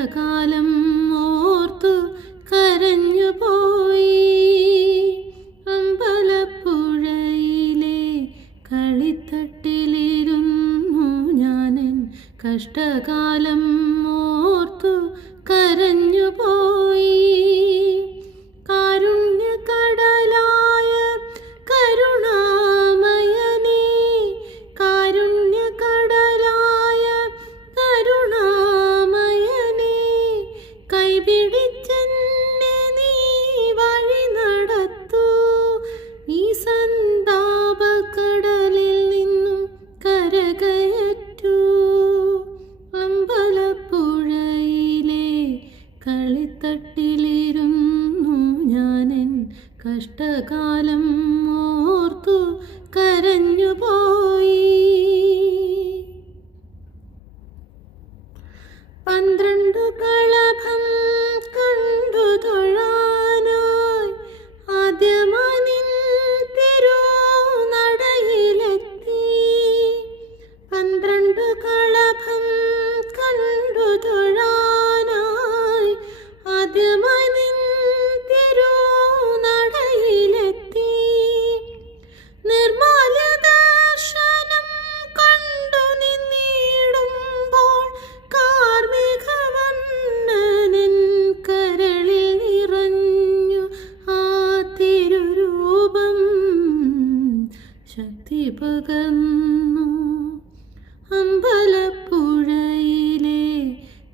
കഷ്ടകാലം ഓർത്തു കരഞ്ഞുപോയി. അമ്പലപ്പുഴയിലെ കളിത്തട്ടിലിരുന്നു ഞാനെൻ കഷ്ടകാലം ഓർത്തു കരഞ്ഞുപോയി. കാരുണ്യകടലായ കരുണാമയനേ, കാരുണ്യകടലായ കരുണാമയനേ, കൈപിടിച്ചെന്നെ നീ വഴി നടത്തൂ. ഈ സന്താപക്കടലിൽ നിന്നും കരകയറ്റൂ. അമ്പലപ്പുഴയിലെ കളിത്തട്ടിലിരുന്നു ഞാനെൻ കഷ്ടകാലം ഓർത്തു കരഞ്ഞുപോയി. 12 കളഭം കണ്ടു തൊഴാനായി ആദ്യമായി നിൻ തിരുനടയിലെത്തി. 12 കളഭം കണ്ടു തൊഴാനായി ആദ്യമായി നിൻ തിരുനടയിലെത്തി. നിർമ്മാല്യ ദർശനം കണ്ടു നിന്നിടുമ്പോൾ കാർമികവർണ്ണനൻ കരളിൽ നിറഞ്ഞു ആ തിരുരൂപം ശക്തി പകർന്നു. അമ്പലപ്പുഴയിലെ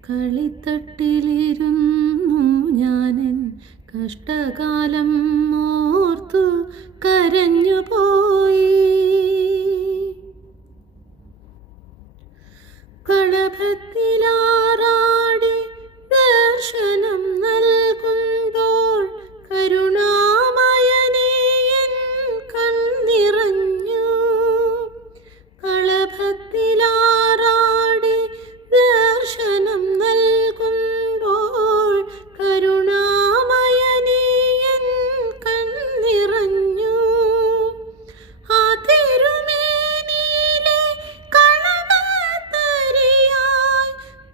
കളിത്തട്ടിലിരുന്നു ഞാനെൻ കഷ്ടകാലം ഓർത്തു കരഞ്ഞുപോയി. കളഭത്തിലാറാടി ദർശനം നൽകുമ്പോൾ കരുണാമയനേ എൻ കണ്ണിറഞ്ഞു. കളഭത്തിലാറാടി ദർശനം നൽകുമ്പോൾ കരുണാമയനേ എൻ കണ്ണിറഞ്ഞു. ആ തിരുമേനിയിലെ കളഭത്തരിയായി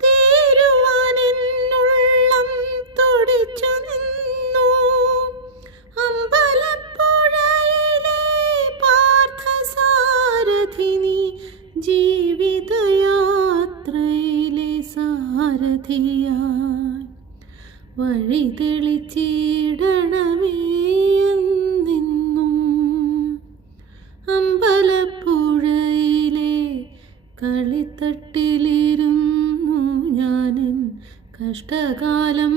തീരുവാനെന്നുള്ളം തുടിച്ചു നിന്നു. അമ്പലപ്പുഴയിലെ പാർത്ഥസാരഥിനി, ജീവിതയാത്രയിലെ സാരഥിയായി വഴി തെളിച്ചിടണമേ എന്നെന്നും. അമ്പലപ്പുഴയിലെ കളിത്തട്ടിലിരുന്നു ഞാനെൻ കഷ്ടകാലം